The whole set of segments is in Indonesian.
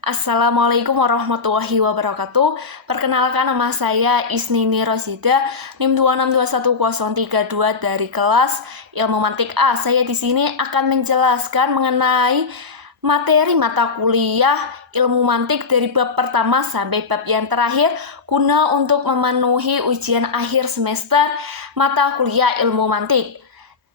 Assalamualaikum warahmatullahi wabarakatuh. Perkenalkan, nama saya Isnini Rosida, NIM 2621032 dari kelas Ilmu Mantik A. Saya di sini akan menjelaskan mengenai materi mata kuliah Ilmu Mantik dari bab pertama sampai bab yang terakhir guna untuk memenuhi ujian akhir semester mata kuliah Ilmu Mantik.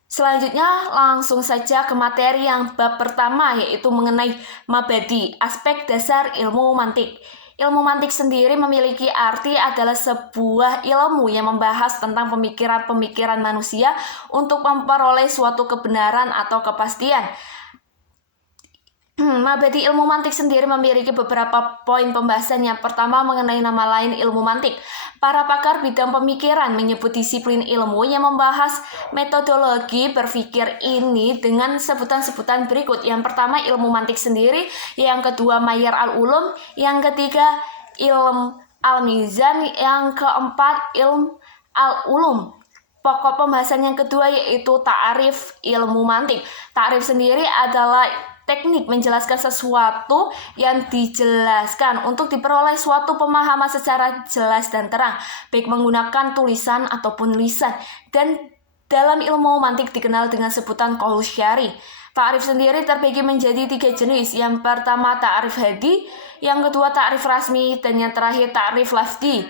Selanjutnya langsung saja ke materi yang bab pertama, yaitu mengenai mabadi, aspek dasar ilmu mantik. Ilmu mantik sendiri memiliki arti adalah sebuah ilmu yang membahas tentang pemikiran-pemikiran manusia untuk memperoleh suatu kebenaran atau kepastian. Mabadi ilmu mantik sendiri memiliki beberapa poin pembahasan. Yang pertama mengenai nama lain ilmu mantik. Para pakar bidang pemikiran menyebut disiplin ilmu yang membahas metodologi berpikir ini dengan sebutan-sebutan berikut. Yang pertama ilmu mantik sendiri, yang kedua Mayer al-Ulum, yang ketiga ilm al-Mizan, yang keempat ilm al-Ulum. Pokok pembahasan yang kedua yaitu ta'arif ilmu mantik. Ta'arif sendiri adalah teknik menjelaskan sesuatu yang dijelaskan untuk diperoleh suatu pemahaman secara jelas dan terang, baik menggunakan tulisan ataupun lisan, dan dalam ilmu mantik dikenal dengan sebutan qaul syar'i. Ta'arif sendiri terbagi menjadi 3 jenis. Yang pertama ta'arif hadi, yang kedua ta'arif rasmi, dan yang terakhir ta'arif lafzi.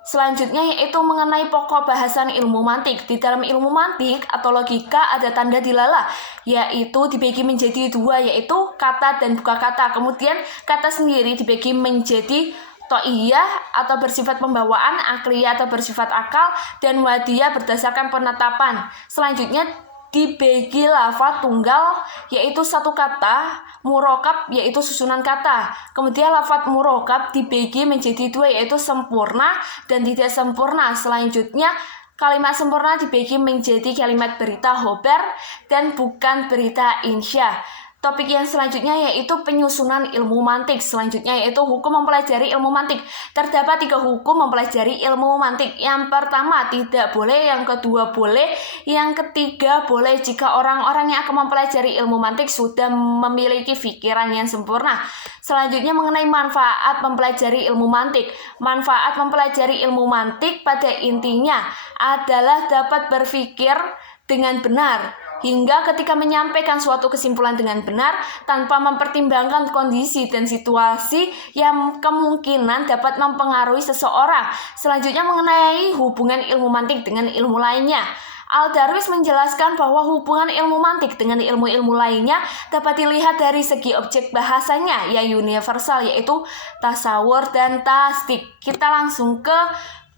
Selanjutnya yaitu mengenai pokok bahasan ilmu mantik. Di dalam ilmu mantik atau logika ada tanda dilala, yaitu dibagi menjadi 2, yaitu kata dan buka kata. Kemudian kata sendiri dibagi menjadi to'iyah atau bersifat pembawaan, akliyah atau bersifat akal, dan wadiyah berdasarkan penetapan. Selanjutnya dibagi lafaz tunggal, yaitu satu kata, murokab yaitu susunan kata. Kemudian lafaz murokab dibagi menjadi 2, yaitu sempurna dan tidak sempurna. Selanjutnya kalimat sempurna dibagi menjadi kalimat berita khobar dan bukan berita insya. Topik yang selanjutnya yaitu penyusunan ilmu mantik. Selanjutnya yaitu hukum mempelajari ilmu mantik. Terdapat 3 hukum mempelajari ilmu mantik. Yang pertama tidak boleh, yang kedua boleh, yang ketiga boleh jika orang-orang yang akan mempelajari ilmu mantik sudah memiliki pikiran yang sempurna. Selanjutnya mengenai manfaat mempelajari ilmu mantik. Manfaat mempelajari ilmu mantik pada intinya adalah dapat berpikir dengan benar, hingga ketika menyampaikan suatu kesimpulan dengan benar tanpa mempertimbangkan kondisi dan situasi yang kemungkinan dapat mempengaruhi seseorang. Selanjutnya mengenai hubungan ilmu mantik dengan ilmu lainnya. Al-Darwis menjelaskan bahwa hubungan ilmu mantik dengan ilmu-ilmu lainnya dapat dilihat dari segi objek bahasanya yang universal, yaitu tasawur dan tasdik. Kita langsung ke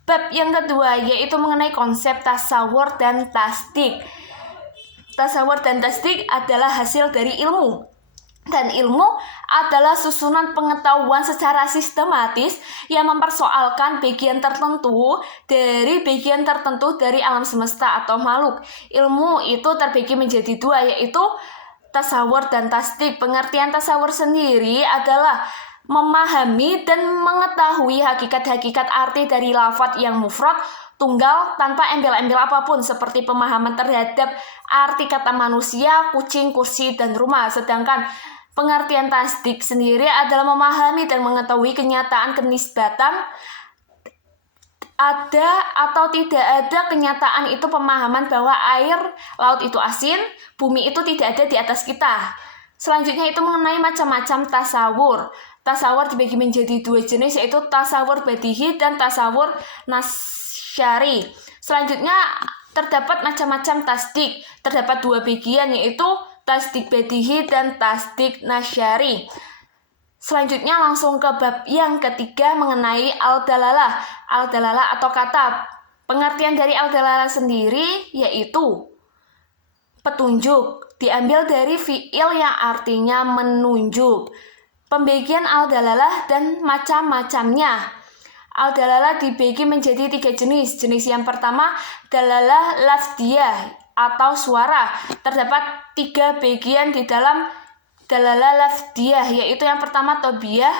bab yang kedua, yaitu mengenai konsep tasawur dan tasdik. Tasawur dan tasdik adalah hasil dari ilmu, dan ilmu adalah susunan pengetahuan secara sistematis yang mempersoalkan bagian tertentu dari alam semesta atau makhluk. Ilmu itu terbagi menjadi 2, yaitu tasawur dan tasdik. Pengertian tasawur sendiri adalah memahami dan mengetahui hakikat-hakikat arti dari lafaz yang mufrad tunggal tanpa embel-embel apapun, seperti pemahaman terhadap arti kata manusia, kucing, kursi, dan rumah. Sedangkan pengertian tasdik sendiri adalah memahami dan mengetahui kenyataan kenisbatan ada atau tidak ada kenyataan itu pemahaman bahwa air laut itu asin, bumi itu tidak ada di atas kita. Selanjutnya itu mengenai macam-macam tasawur. Tasawur dibagi menjadi 2 jenis, yaitu tasawur badihi dan tasawur nasyari. Selanjutnya terdapat macam-macam tasdik. Terdapat 2 bagian, yaitu tasdik badihi dan tasdik nasyari. Selanjutnya langsung ke bab yang ketiga mengenai al-dalalah. Al-dalalah atau kata. Pengertian dari al-dalalah sendiri yaitu petunjuk, diambil dari fi'il yang artinya menunjuk. Pembagian al-dalalah dan macam-macamnya. Al-dalalah dibagi menjadi 3 jenis. Jenis yang pertama dalalah lafdiyah atau suara. Terdapat 3 bagian di dalam dalalah lafdiyah, yaitu yang pertama tobiyah,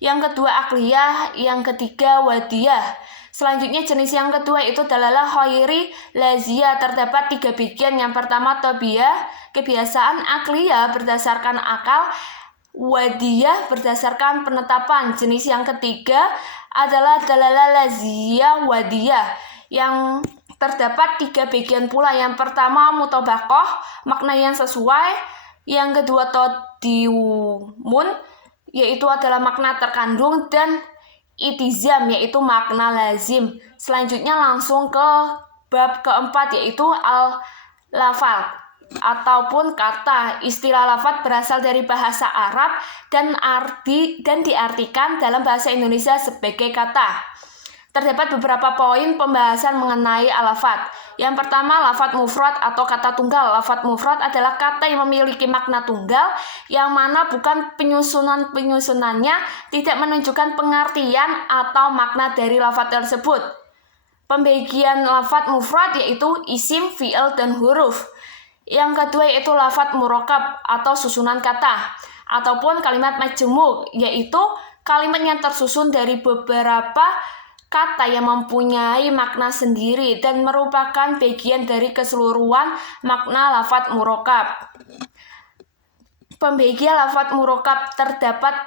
yang kedua akliyah, yang ketiga wadiyah. Selanjutnya jenis yang kedua itu dalalah khairi laziyah. Terdapat 3 bagian. Yang pertama tobiyah, kebiasaan, akliyah berdasarkan akal, wadiyah berdasarkan penetapan. Jenis yang ketiga adalah dalalah laziyah wadiyah yang terdapat 3 bagian pula. Yang pertama mutabaqah, makna yang sesuai. Yang kedua tadimun, yaitu adalah makna terkandung, dan itizam, yaitu makna lazim. Selanjutnya langsung ke bab keempat, yaitu al-lafal ataupun kata. Istilah lafaz berasal dari bahasa Arab dan diartikan dalam bahasa Indonesia sebagai kata. Terdapat beberapa poin pembahasan mengenai al-lafaz. Yang pertama, lafaz mufrad atau kata tunggal. Lafaz mufrad adalah kata yang memiliki makna tunggal, yang mana bukan penyusunannya tidak menunjukkan pengertian atau makna dari lafaz tersebut. Pembagian lafaz mufrad yaitu isim, fi'il, dan huruf. Yang kedua yaitu lafaz murakkab atau susunan kata, ataupun kalimat majmuk, yaitu kalimat yang tersusun dari beberapa kata yang mempunyai makna sendiri dan merupakan bagian dari keseluruhan makna lafaz murakkab. Pembagian lafaz murakkab terdapat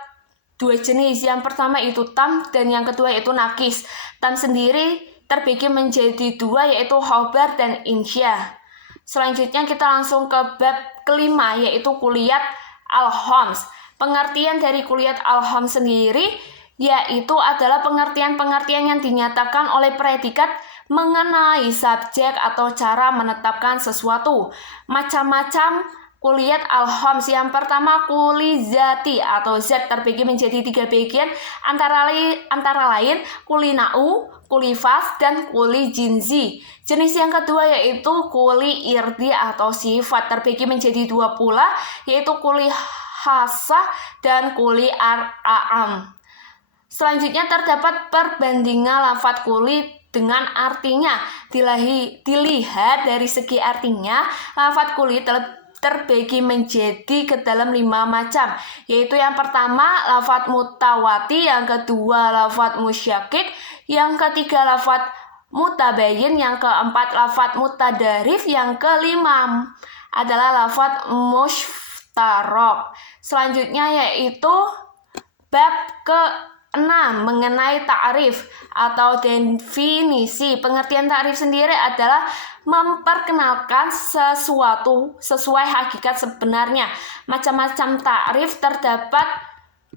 2 jenis. Yang pertama itu tam dan yang kedua yaitu nakis. Tam sendiri terbagi menjadi 2, yaitu khobar dan insya. Selanjutnya kita langsung ke bab kelima, yaitu kulliyat al-khams. Pengertian dari kulliyat al-khams sendiri yaitu adalah pengertian-pengertian yang dinyatakan oleh predikat mengenai subjek atau cara menetapkan sesuatu. Macam-macam kulliyat al-khams. Yang pertama kuli zati atau zat terbagi menjadi 3 bagian, antara lain kuli na'u, kuli fas, dan kuli jinzi. Jenis yang kedua yaitu kuli irdi atau sifat, terbagi menjadi 2 pula, yaitu kuli khasah dan kuli ar'am. Selanjutnya terdapat perbandingan lafaz kuli dengan artinya. Dilihat dari segi artinya, lafaz kuli terbagi menjadi ke dalam 5 macam, yaitu yang pertama lafaz mutawati, yang kedua lafaz musyakik, yang ketiga lafaz mutabayin, yang keempat lafaz mutadarif, yang kelima adalah lafaz mushtarok. Selanjutnya yaitu bab ke-6 mengenai ta'rif atau definisi. Pengertian ta'rif sendiri adalah memperkenalkan sesuatu sesuai hakikat sebenarnya. Macam-macam ta'rif terdapat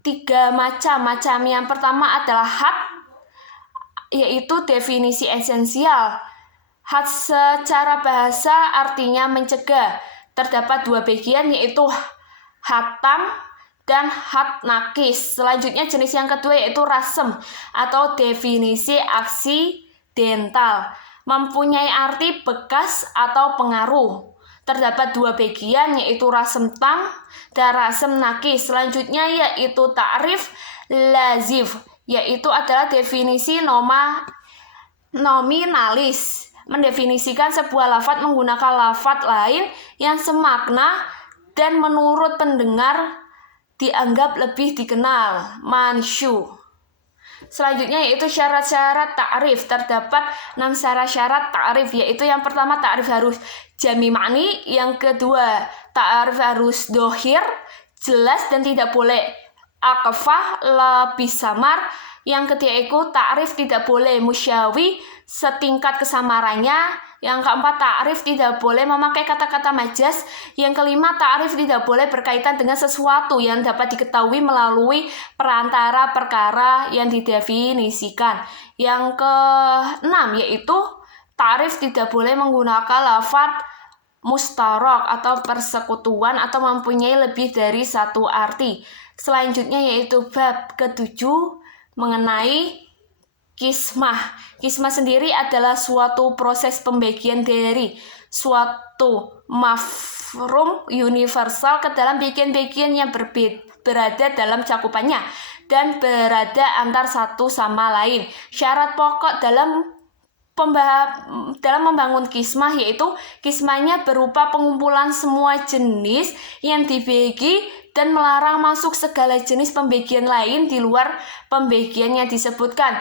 3 macam. Yang pertama adalah had, yaitu definisi esensial. Had secara bahasa artinya mencegah. Terdapat 2 bagian, yaitu hatam dan had nakis. Selanjutnya jenis yang kedua yaitu rasem atau definisi aksidental, mempunyai arti bekas atau pengaruh. Terdapat 2 bagian, yaitu rasem tam dan rasem nakis. Selanjutnya yaitu ta'rif lazif, yaitu adalah definisi nominalis, mendefinisikan sebuah lafaz menggunakan lafaz lain yang semakna dan menurut pendengar dianggap lebih dikenal, mansyu. Selanjutnya yaitu syarat-syarat ta'rif. Terdapat 6 syarat ta'rif, yaitu yang pertama ta'rif harus jami ma'ni, yang kedua ta'rif harus dohir, jelas dan tidak boleh akfah, lebih samar, yang ketiga itu ta'rif tidak boleh musyawi, setingkat kesamarannya. Yang keempat, ta'rif tidak boleh memakai kata-kata majas. Yang kelima, ta'rif tidak boleh berkaitan dengan sesuatu yang dapat diketahui melalui perantara perkara yang didefinisikan. Yang keenam yaitu ta'rif tidak boleh menggunakan lafaz mustarok atau persekutuan atau mempunyai lebih dari 1 arti. Selanjutnya yaitu bab ke-7 mengenai kismah. Kismah sendiri adalah suatu proses pembagian dari suatu mafhum universal ke dalam bagian-bagian yang berada dalam cakupannya dan berada antar satu sama lain. Syarat pokok dalam membangun kismah yaitu kismahnya berupa pengumpulan semua jenis yang dibagi dan melarang masuk segala jenis pembagian lain di luar pembagian yang disebutkan.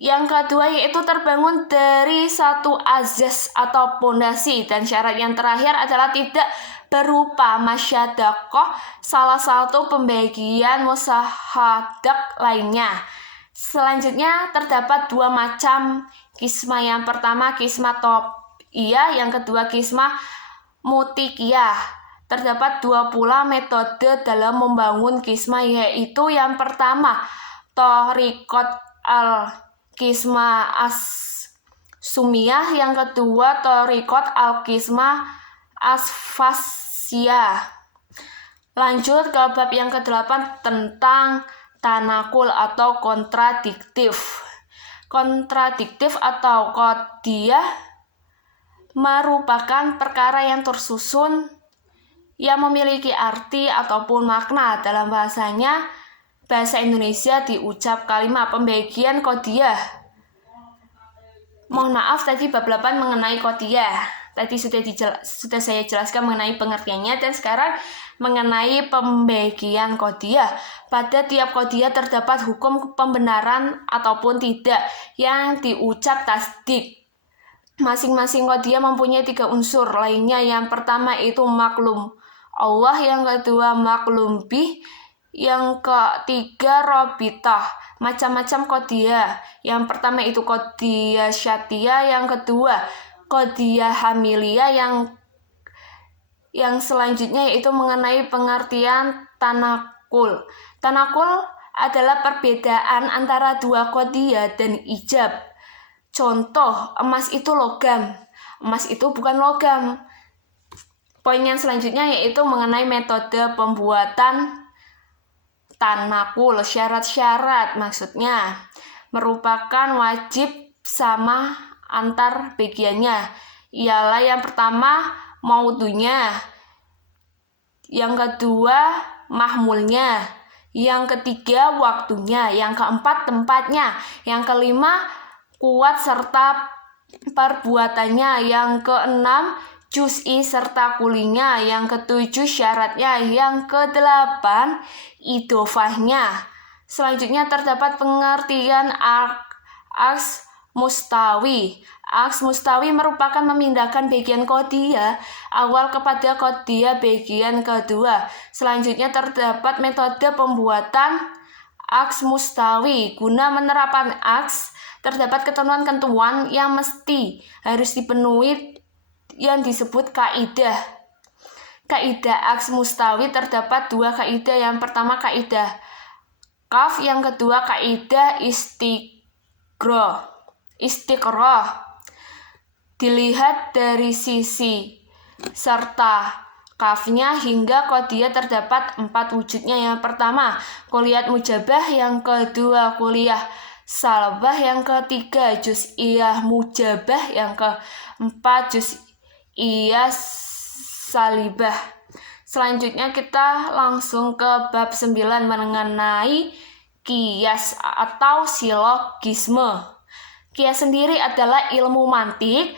Yang kedua yaitu terbangun dari satu azas atau pondasi, dan syarat yang terakhir adalah tidak berupa masyadokoh, salah satu pembagian musahadak lainnya. Selanjutnya terdapat dua macam kismah. Yang pertama kismah topiyah, yang kedua kismah mutikiyah. Terdapat dua pula metode dalam membangun kismah, yaitu yang pertama thoriqat al-kismah as-sumiyah, yang kedua thoriqat al-kismah as-fasiyah. Lanjut ke bab yang ke-8 tentang tanakul atau kontradiktif. Kontradiktif atau qadiyah merupakan perkara yang tersusun yang memiliki arti ataupun makna. Dalam bahasa Indonesia diucap kalimat pembagian qadiyah. Mohon maaf tadi bab 8 mengenai qadiyah. Tadi sudah saya jelaskan mengenai pengertiannya, dan sekarang mengenai pembagian qadiyah. Pada tiap qadiyah terdapat hukum pembenaran ataupun tidak yang diucap tasdik. Masing-masing qadiyah mempunyai 3 unsur lainnya. Yang pertama itu maklum Allah, yang kedua maklum bih, yang ketiga robitah. Macam-macam qadiyah. Yang pertama itu qadiyah syatiyah, yang kedua qadiyah hamiliyah, yang selanjutnya yaitu mengenai pengertian tanakul. Tanakul adalah perbedaan antara dua qadiyah dan ijab. Contoh, emas itu logam, emas itu bukan logam. Poin yang selanjutnya yaitu mengenai metode pembuatan tanakul. Syarat-syarat maksudnya merupakan wajib sama antar bagiannya. Ialah yang pertama maudunya, yang kedua mahmulnya, yang ketiga waktunya, yang keempat tempatnya, yang kelima kuat serta perbuatannya, yang keenam juz'i serta kulinya, yang ketujuh syaratnya, yang kedelapan idofahnya. Selanjutnya terdapat pengertian aks mustawi. Aks mustawi merupakan memindahkan bagian qadiyah awal kepada qadiyah bagian kedua. Selanjutnya terdapat metode pembuatan aks mustawi. Guna menerapkan aks, terdapat ketentuan-ketentuan yang mesti harus dipenuhi yang disebut kaidah. Kaidah aks mustawi terdapat 2 kaidah. Yang pertama kaidah kaf, yang kedua kaidah istiqroh. Dilihat dari sisi serta kafnya hingga qadiyah terdapat 4 wujudnya. Yang pertama kuliah mujabah, yang kedua kuliah salbah, yang ketiga juz'iyah mujabah, yang keempat juz'iyah salibah. Selanjutnya kita langsung ke bab 9 mengenai qiyas atau silogisme. Qiyas sendiri adalah ilmu mantik.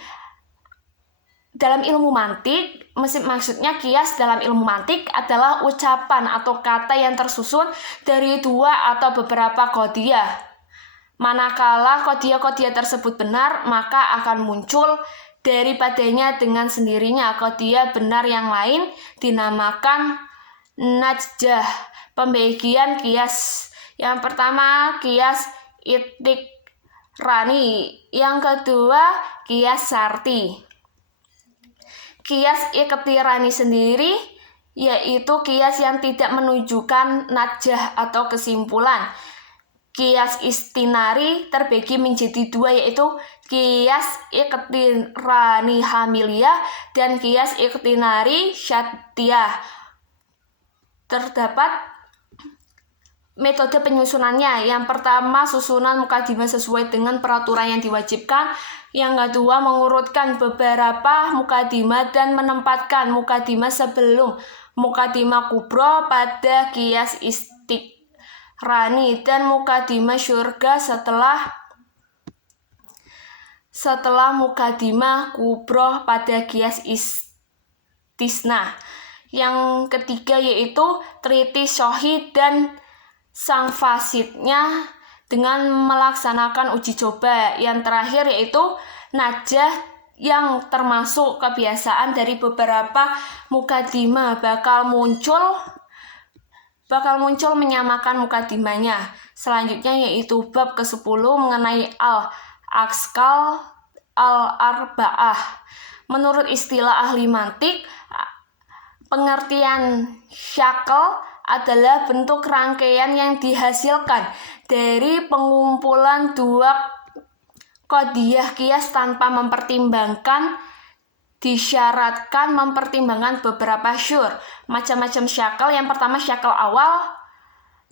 Dalam ilmu mantik, maksudnya qiyas dalam ilmu mantik adalah ucapan atau kata yang tersusun dari 2 atau beberapa qadiyah. Manakala qadiyah tersebut benar, maka akan muncul daripadanya dengan sendirinya qadiyah benar yang lain, dinamakan najdah. Pembagian qiyas. Yang pertama qiyas istiqrani, yang kedua qiyas syarti. Qiyas iqtirani sendiri yaitu qiyas yang tidak menunjukkan najah atau kesimpulan. Qiyas istinari terbagi menjadi 2, yaitu qiyas iqtirani hamiliyah dan qiyas iqtinari syatiyah. Terdapat metode penyusunannya. Yang pertama susunan mukadimah sesuai dengan peraturan yang diwajibkan. Yang kedua mengurutkan beberapa mukadimah dan menempatkan mukadimah sebelum mukadimah kubro pada qiyas istiqrani, dan mukadimah syurga setelah mukadimah kubro pada qiyas istisna. Yang ketiga yaitu triti syahid dan sang fasidnya dengan melaksanakan uji coba. Yang terakhir yaitu najah yang termasuk kebiasaan dari beberapa mukadimah bakal muncul menyamakan mukadimahnya. Selanjutnya yaitu bab ke-10 mengenai al-aqsal al-arba'ah. Menurut istilah ahli mantik, pengertian syakl adalah bentuk rangkaian yang dihasilkan dari pengumpulan dua qadiyah qiyas tanpa disyaratkan mempertimbangkan beberapa syur. Macam-macam syakl. Yang pertama syakl awal,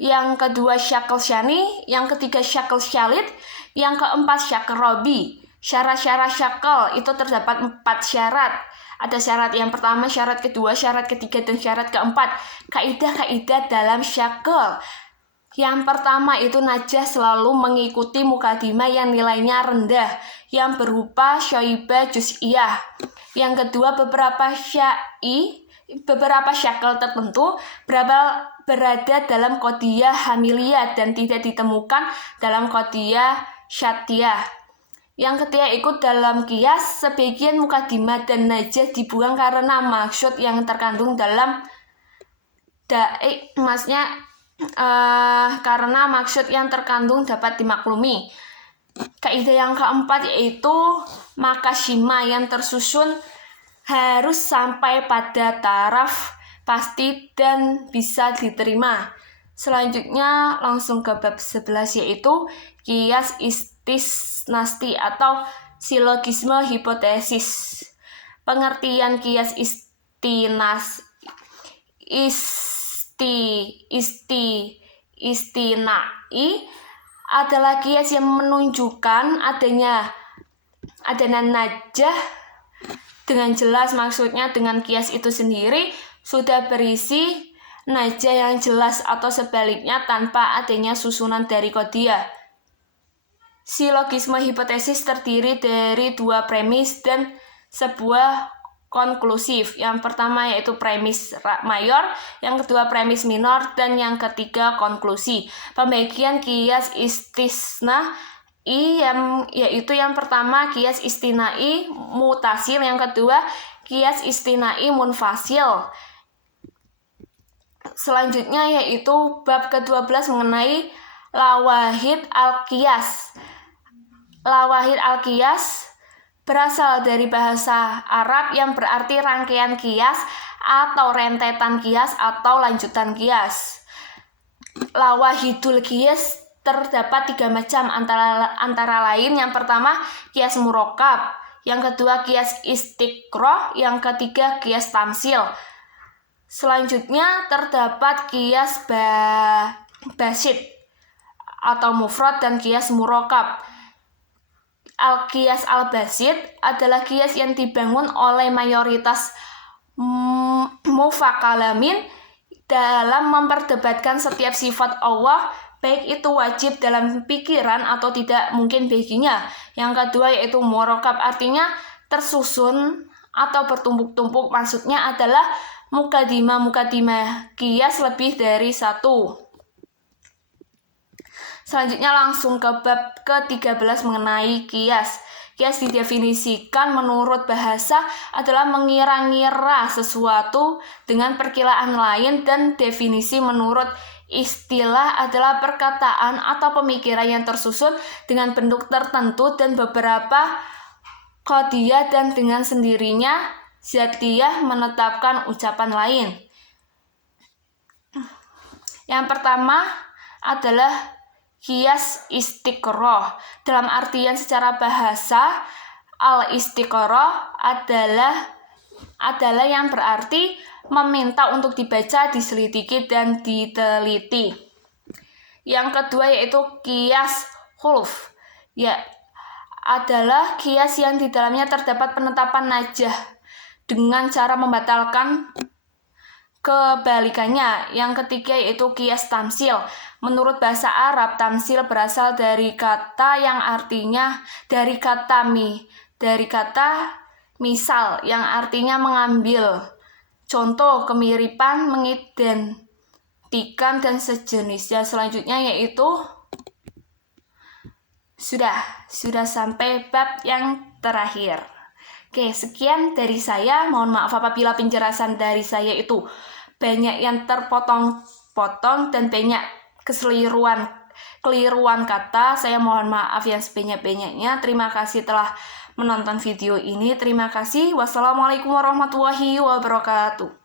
yang kedua syakl syani, yang ketiga syakl syalid, yang keempat syakl robi. Syarat-syarat syakl itu terdapat 4 syarat. Ada syarat yang pertama, syarat kedua, syarat ketiga, dan syarat keempat. Kaidah-kaidah dalam syakl. Yang pertama itu najah selalu mengikuti mukadimah yang nilainya rendah, yang berupa syoibah juz'iyah. Yang kedua, beberapa syakl tertentu berada dalam qadiyah hamiliyah dan tidak ditemukan dalam qadiyah syatiyah. Yang ketiga, ikut dalam qiyas, sebagian mukadimah dan najah dibuang karena maksud yang terkandung dalam karena maksud yang terkandung dapat dimaklumi. Kaidah yang keempat yaitu makashima yang tersusun harus sampai pada taraf pasti dan bisa diterima. Selanjutnya langsung ke bab 11 yaitu qiyas istisnasti atau silogisme hipotesis. Pengertian qiyas istinai adalah qiyas yang menunjukkan adanya najah dengan jelas. Maksudnya dengan qiyas itu sendiri sudah berisi najah yang jelas atau sebaliknya tanpa adanya susunan dari qadiyah. Silogisme hipotesis terdiri dari 2 premis dan sebuah konklusif. Yang pertama yaitu premis mayor, yang kedua premis minor, dan yang ketiga konklusi. Pembagian qiyas istisna yaitu yang pertama qiyas istinai mutasil, yang kedua qiyas istinai munfasil. Selanjutnya yaitu bab ke-12 mengenai lawahid al-qiyas. Lawahid al-qiyas berasal dari bahasa Arab yang berarti rangkaian qiyas atau rentetan qiyas atau lanjutan qiyas. Lawahidul qiyas terdapat 3 macam antara lain. Yang pertama qiyas murakkab, yang kedua qiyas istiqroh, yang ketiga qiyas tamsil. Selanjutnya terdapat qiyas basit atau mufrad dan qiyas murakkab. Al-qiyas al-basit adalah qiyas yang dibangun oleh mayoritas mufakalamin dalam memperdebatkan setiap sifat Allah, baik itu wajib dalam pikiran atau tidak mungkin baginya. Yang kedua yaitu murakkab, artinya tersusun atau bertumpuk-tumpuk. Maksudnya adalah mukadimah qiyas lebih dari 1. Selanjutnya langsung ke bab ke-13 mengenai qiyas. Qiyas didefinisikan menurut bahasa adalah mengira-ngira sesuatu dengan perkiraan lain, dan definisi menurut istilah adalah perkataan atau pemikiran yang tersusun dengan bentuk tertentu dan beberapa qadiyah, dan dengan sendirinya zatiyah menetapkan ucapan lain. Yang pertama adalah qiyas istiqroh. Dalam artian secara bahasa, al-istiqroh adalah yang berarti meminta untuk dibaca, diselidiki, dan diteliti. Yang kedua yaitu qiyas khuluf, adalah qiyas yang di dalamnya terdapat penetapan najah dengan cara membatalkan kebalikannya. Yang ketiga yaitu qiyas tamsil. Menurut bahasa Arab, tamsil berasal dari kata yang artinya dari kata misal yang artinya mengambil. Contoh kemiripan, mengidentikan, dan sejenisnya. Selanjutnya yaitu sudah sampai bab yang terakhir. Oke, sekian dari saya. Mohon maaf apabila penjelasan dari saya itu banyak yang terpotong-potong dan banyak keliruan kata. Saya mohon maaf yang sebanyak-banyaknya. Terima kasih telah menonton video ini. Terima kasih. Wassalamualaikum warahmatullahi wabarakatuh.